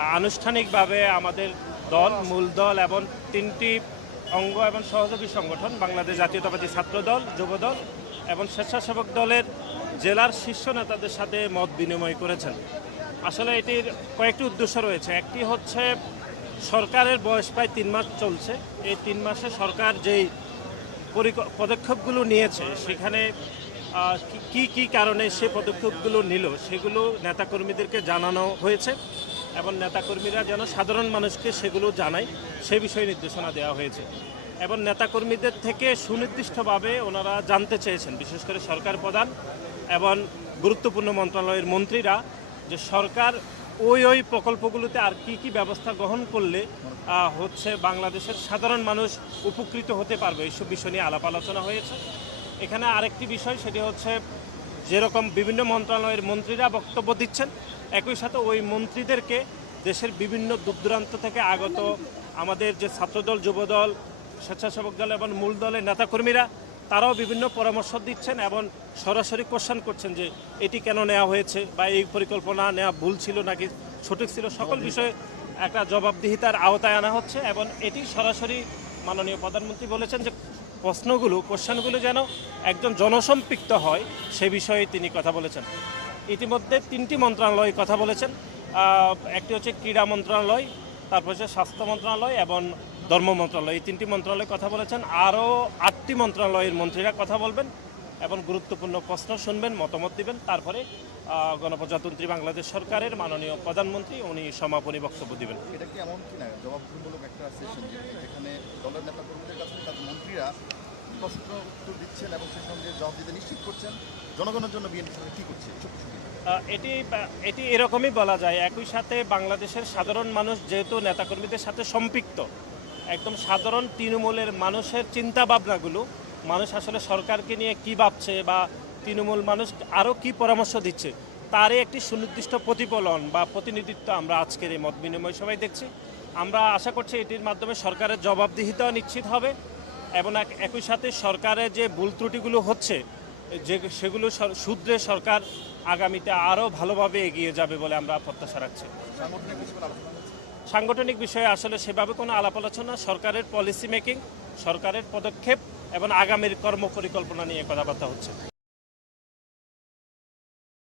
আনুষ্ঠানিকভাবে আমাদের দল, মূল দল এবং ৩টি অঙ্গ এবং সহযোগী সংগঠন বাংলাদেশ জাতীয়তাবাদী ছাত্র দল, যুব দল এবং স্বেচ্ছাসেবক দলের জেলার শীর্ষ নেতাদের সাথে মত বিনিময় করেছেন। আসলে এটির কয়েকটি উদ্দেশ্য রয়েছে। একটি হচ্ছে সরকারের বয়স প্রায় ৩ মাস চলছে। এই ৩ মাসে সরকার যেই পদক্ষেপগুলো নিয়েছে সেখানে কি কি কারণে সে পদক্ষেপগুলো নিল সেগুলো নেতাকর্মীদেরকে জানানো হয়েছে এবং নেতাকর্মীরা যেন সাধারণ মানুষকে সেগুলো জানায় সে বিষয়ে নির্দেশনা দেওয়া হয়েছে। এবং নেতাকর্মীদের থেকে সুনির্দিষ্টভাবে ওনারা জানতে চেয়েছেন, বিশেষ করে সরকার প্রধান এবং গুরুত্বপূর্ণ মন্ত্রণালয়ের মন্ত্রীরা, যে সরকার ওই প্রকল্পগুলোতে আর কি কি ব্যবস্থা গ্রহণ করলে হচ্ছে বাংলাদেশের সাধারণ মানুষ উপকৃত হতে পারবে, এইসব বিষয় নিয়ে আলাপ আলোচনা হয়েছে। এখানে আরেকটি বিষয়, সেটি হচ্ছে যেরকম বিভিন্ন মন্ত্রণালয়ের মন্ত্রীরা বক্তব্য দিচ্ছেন, একই সাথে ওই মন্ত্রীদেরকে দেশের বিভিন্ন দূর দূরান্ত থেকে আগত আমাদের যে ছাত্রদল, যুবদল, স্বেচ্ছাসেবক দল এবং মূল দলের নেতাকর্মীরা তারাও বিভিন্ন পরামর্শ দিচ্ছেন এবং সরাসরি কোশ্চেন করছেন যে এটি কেন নেওয়া হয়েছে বা এই পরিকল্পনা নেওয়া ভুল ছিল নাকি সঠিক ছিল, সকল বিষয়ে একটা জবাবদিহিতার আওতায় আনা হচ্ছে। এবং এটি সরাসরি মাননীয় প্রধানমন্ত্রী বলেছেন যে কোশ্চেনগুলো যেন একজন জনসম্পৃক্ত হয় সে বিষয়ে তিনি কথা বলেছেন। ইতিমধ্যে 3টি মন্ত্রণালয় কথা বলেছেন। একটি হচ্ছে ক্রীড়া মন্ত্রণালয়, তারপর হচ্ছে স্বাস্থ্য মন্ত্রণালয় এবং ধর্ম মন্ত্রণালয়। এই 3টি মন্ত্রণালয় কথা বলেছেন। আরও 8টি মন্ত্রণালয়ের মন্ত্রীরা কথা বলবেন এবং গুরুত্বপূর্ণ প্রশ্ন শুনবেন, মতামত দিবেন। তারপরে গণপ্রজাতন্ত্রী বাংলাদেশ সরকারের মাননীয় প্রধানমন্ত্রী উনি সমাপনী বক্তব্য দিবেন। এটা কি এমন কিনা জবাবদিহিমূলক একটা সেশন যেখানে দলের নেতা কর্মীদের কাছে তার মন্ত্রীরা প্রশ্ন উত্তর দিচ্ছেন এবং সেই সঙ্গে জবাব দিতে নিশ্চিত করছেন জনগণের জন্য বিএনপি কী করছে? এটি এরকমই বলা যায়। একই সাথে বাংলাদেশের সাধারণ মানুষ যেহেতু নেতাকর্মীদের সাথে সম্পৃক্ত, একদম সাধারণ তৃণমূলের মানুষের চিন্তা ভাবনাগুলো, মানুষ আসলে সরকারকে নিয়ে কি ভাবছে বা তৃণমূল মানুষ আরও কি পরামর্শ দিচ্ছে, তারই একটি সুনির্দিষ্ট প্রতিফলন বা প্রতিনিধিত্ব আমরা আজকের এই মত বিনিময় সভায় দেখছি। আমরা আশা করছি এটির মাধ্যমে সরকারের জবাবদিহিতা নিশ্চিত হবে এবং একই সাথে সরকারের যে ভুল ত্রুটিগুলো হচ্ছে সেগুলো শুধরে সরকার আগামীতে আরও ভালোভাবে এগিয়ে যাবে বলে আমরা প্রত্যাশা রাখছি। সাংগঠনিক বিষয়ে আসলে সেভাবে কোনো আলাপ আলোচনা, সরকারের পলিসি মেকিং, সরকারের পদক্ষেপ এবং আগামীর কর্মপরিকল্পনা নিয়ে কথাবার্তা হচ্ছে।